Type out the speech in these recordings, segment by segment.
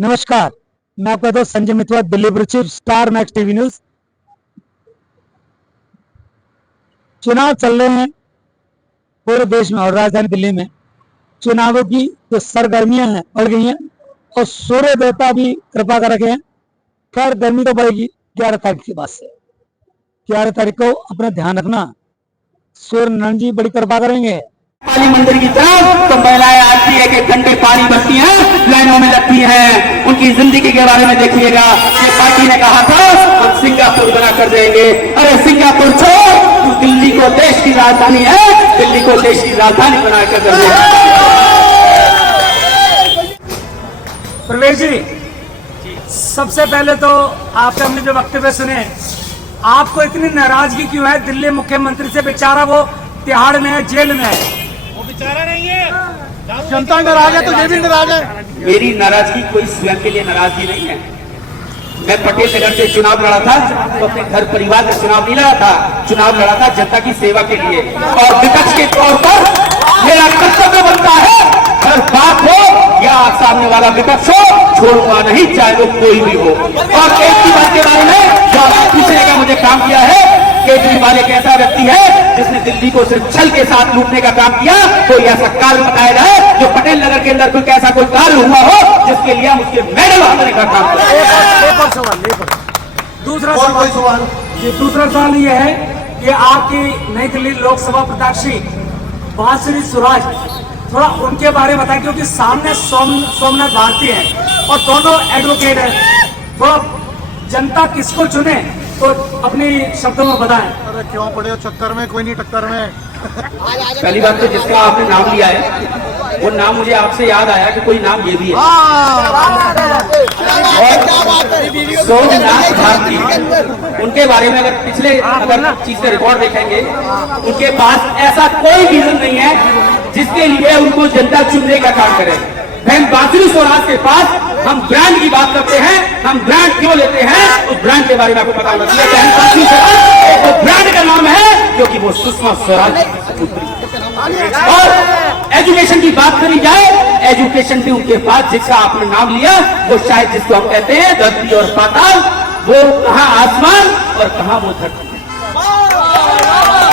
नमस्कार, मैं आपका दोस्त संजय मितवा, Delhi bureau chief, star max TV news. चुनाव चल रहे हैं पूरे देश में और राजधानी दिल्ली में। चुनावों की जो सरगर्मियां हैं बढ़ गई हैं और सूर्य देवता भी कृपा कर रखे हैं। खैर गर्मी तो बढ़ेगी 11 तारीख के बाद से। 11 तारीख को अपना ध्यान रखना, सूर्य नारायण जी बड़ी कृपा करेंगे। काली मंदिर की तरफ तो महिलाएं आती है कि घंटे पानी भरती हैं, लाइनों में लगती हैं। उनकी जिंदगी के बारे में देखिएगा। ये पार्टी ने कहा था हम सिंगापुर बना कर देंगे। अरे सिंगापुर छोड़, तू दिल्ली को देश की राजधानी है, दिल्ली को देश की राजधानी बना कर देंगे। प्रवेश जी, सबसे पहले तो आपने हमने जो वक्तव्य सुने, आपको इतनी नाराजगी क्यों है? दिल्ली मुख्यमंत्री से बेचारा वो तिहाड़ में है, जेल में है। बेचारा नहीं है, जनता नाराज है तो ये भी नाराज है। मेरी नाराजगी कोई स्वयं के लिए नाराजगी नहीं है। मैं पटेल नगर से चुनाव लड़ा था तो अपने घर परिवार का चुनाव नहीं लड़ा था, चुनाव लड़ा था जनता की सेवा के लिए। और विपक्ष के तौर पर मेरा कर्तव्य बनता है, हर बात हो या सामने वाला विपक्ष हो, छोड़ूंगा नहीं, चाहे वो कोई भी हो। और एक ही बात के बारे में जो आप पूछने का मुझे काम किया है, केजरीवाल एक ऐसा व्यक्ति है जिसने दिल्ली को सिर्फ छल के साथ लूटने का काम किया। कोई ऐसा कार्य बताया जाए जो पटेल नगर के अंदर कोई ऐसा कोई कार्य हुआ हो जिसके लिए हम उसके मेडल हाथने का काम करें। दूसरा सवाल ये है कि आपकी नई दिल्ली लोकसभा प्रत्याशी बांसुरी सुराज, थोड़ा उनके बारे में बताएं, क्योंकि सामने सोमनाथ भारती है और दोनों एडवोकेट है। थोड़ा जनता किसको चुने तो अपने शब्दों में बताएं। अरे क्यों पड़े हो चक्कर में, कोई नहीं टक्कर में। पहली बात तो जिसका आपने नाम लिया है वो नाम मुझे आपसे याद आया कि कोई नाम ये भी है, सोमनाथ भारती। उनके बारे में अगर पिछले चीज का रिकॉर्ड देखेंगे, उनके पास ऐसा कोई रीजन नहीं है जिसके लिए उनको जनता चुनने का काम करे। बहन बांसुरी स्वराज के पास हम ब्रांड की बात करते हैं, हम ब्रांड क्यों लेते हैं उस ब्रांड के बारे में आपको पता होना चाहिए। बहन बांसुरी स्वराज वो ब्रांड का नाम है क्योंकि वो सुषमा स्वराज की पुत्री है। और एजुकेशन की बात करी जाए, एजुकेशन भी उनके पास जिसका आपने नाम लिया, वो शायद जिसको हम कहते हैं धरती और पाताल, वो कहाँ आसमान और कहाँ वो धरती।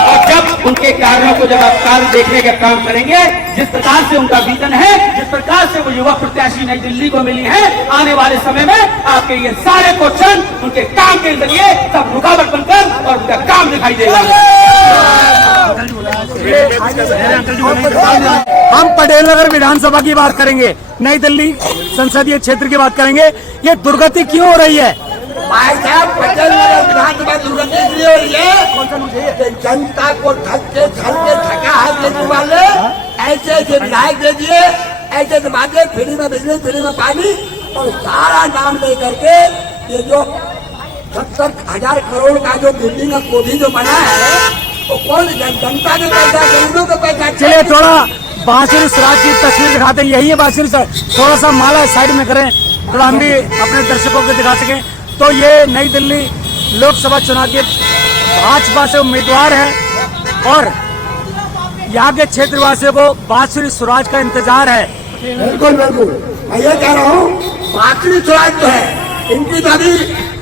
और जब उनके कार्यों को जब आप कार्य देखने का काम करेंगे, जिस प्रकार से उनका विजन है, जिस प्रकार से वो युवा प्रत्याशी नई दिल्ली को मिली है, आने वाले समय में आपके ये सारे क्वेश्चन उनके काम के जरिए सब रुकावट बनकर और उनका काम दिखाई देगा। हम पटेल नगर विधानसभा की बात करेंगे, नई दिल्ली संसदीय क्षेत्र की बात करेंगे। ये दुर्गति क्यों हो रही है? भाई साहब, पटेल नगर विधानसभा दुर्गति इसलिए हो रही है, जनता को ठग के ठगा है देने वाले ऐसे ऐसे विधायक दे दिए, ऐसे बातें, फ्री में बिजली, फ्री में पानी, और सारा नाम ले करके ये जो 70,000 करोड़ का जो दिल्ली में कोठी जो बना है, वो कौन जनता के पैसा, गरीबों का पैसा। चलिए थोड़ा बांसुरी सुराज की तस्वीर दिखाते हैं, यही है बांसुरी सुराज। थोड़ा सा माला साइड में करें, थोड़ा हम भी अपने दर्शकों को दिखा सकें। तो ये नई दिल्ली लोकसभा चुनाव के भाजपा से उम्मीदवार है और यहाँ के क्षेत्रवासियों को बांसुरी सुराज का इंतजार है। बिल्कुल बिल्कुल, मैं ये कह रहा हूँ, बांसुरी सुराज जो है, इनकी तभी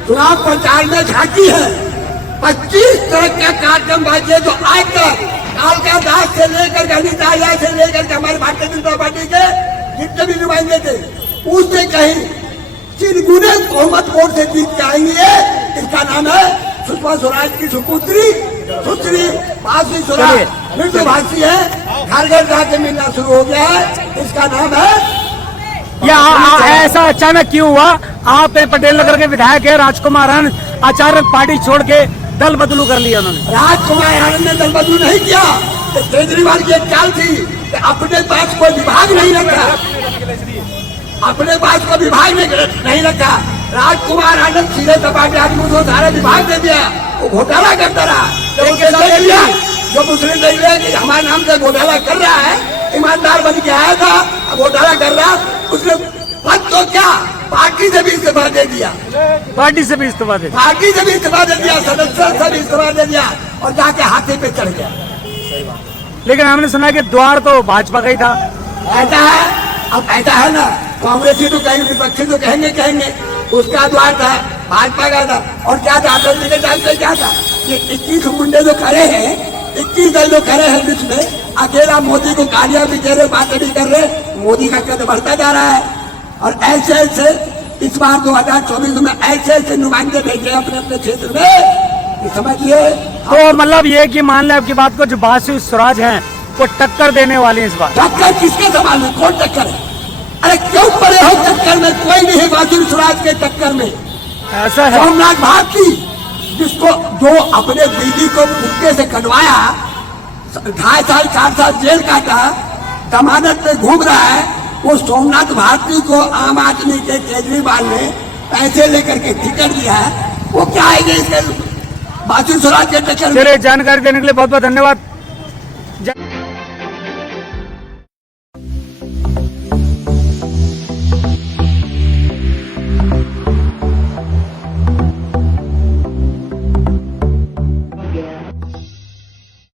चुनाव प्रचार में झांकी है। 25 तरह का कार्यक्रम बाजे जो आज तक कालका दास से लेकर गणित आया से लेकर हमारे भारतीय जनता पार्टी के जितने भी नुमाइंदे थे, उससे कहीं 3 गुने बहुमत वोट से जीत के आएंगे। इसका नाम है सुषमा स्वराज की सुपुत्री सुश्री बांसुरी सुराज, मृदुभाषी है, घर घर जाके मिलना शुरू हो गया है। इसका नाम है। या ऐसा अचानक क्यों हुआ? आप पटेल नगर के विधायक है राजकुमार आनंद, अचानक पार्टी छोड़ के दल बदलू कर लिया उन्होंने। राजकुमार आनंद ने दल बदलू नहीं किया, तो केजरीवाल की एक चाल थी कि अपने पास कोई विभाग नहीं रखा, अपने पास कोई विभाग नहीं रखा। राजकुमार आनंद सीधे सपाटे आदमी को सारा विभाग दे दिया, वो घोटाला करता रहा। जो मुस्लिम देख लिया कि हमारे नाम से घोटाला कर रहा है, ईमानदार बन के आया था, घोटाला कर रहा, उसने पद तो क्या पार्टी से भी इस्तीफा दे दिया, पार्टी से भी इस्तीफा दे दिया, सदस्य से भी इस्तीफा दे दिया और जाके हाथी पे चढ़ गया। लेकिन हमने सुना कि द्वार तो भाजपा का ही था। ऐसा है, अब ऐसा है ना, कांग्रेसी तो कहेंगे, विपक्षी तो कहेंगे उसका द्वार था, भाजपा का था। और क्या था अटल जी के टाइम पे क्या था कि 21 मुंडे जो खड़े हैं, 21 दल जो खड़े हैं बीच में, अकेला मोदी को गालियां भी दे रहे, बातें भी कर रहे, मोदी का कद बढ़ता जा रहा है। और ऐसे ऐसे इस बार 2024 में ऐसे ऐसे नुमाइंदे भेजे अपने अपने क्षेत्र में कि समझिए। तो मतलब ये कि मान लें आपकी बात को, जो बासु स्वराज हैं वो टक्कर देने वाले हैं इस बार। टक्कर किसके सवाल में, कौन टक्कर है? अरे क्यों पड़े हो टक्कर में? कोई नहीं है बासु स्वराज के टक्कर में। ऐसा है, सोमनाथ भारती जिसको जो अपने बीवी को कुत्ते से कटवाया, 2.5 साल 4 साल जेल काटा, जमानत पे घूम रहा है, वो सोमनाथ भारती को आम आदमी के केजरीवाल ने पैसे लेकर के टिकट दिया है। वो क्या आएंगे इसके बासु स्वराज के टक्कर में? चलिए जानकारी देने के लिए बहुत बहुत धन्यवाद।